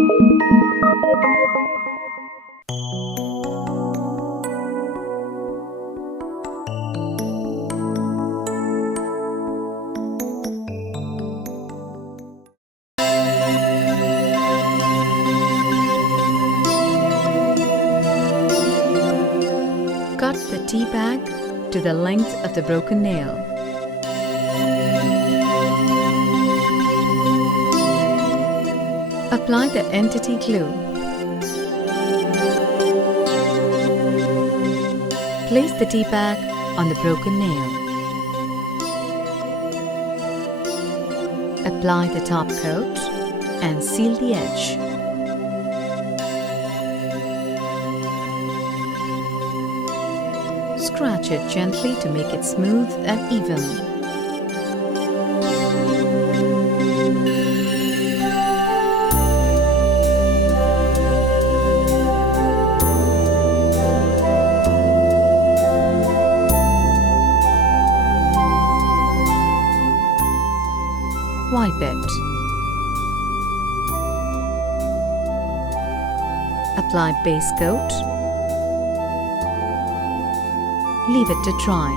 Cut the tea bag to the length of the broken nail. Apply the entity glue. Place the tea bag on the broken nail. Apply the top coat and seal the edge. Scratch it gently to make it smooth and even. Wipe it. Apply base coat. Leave it to dry.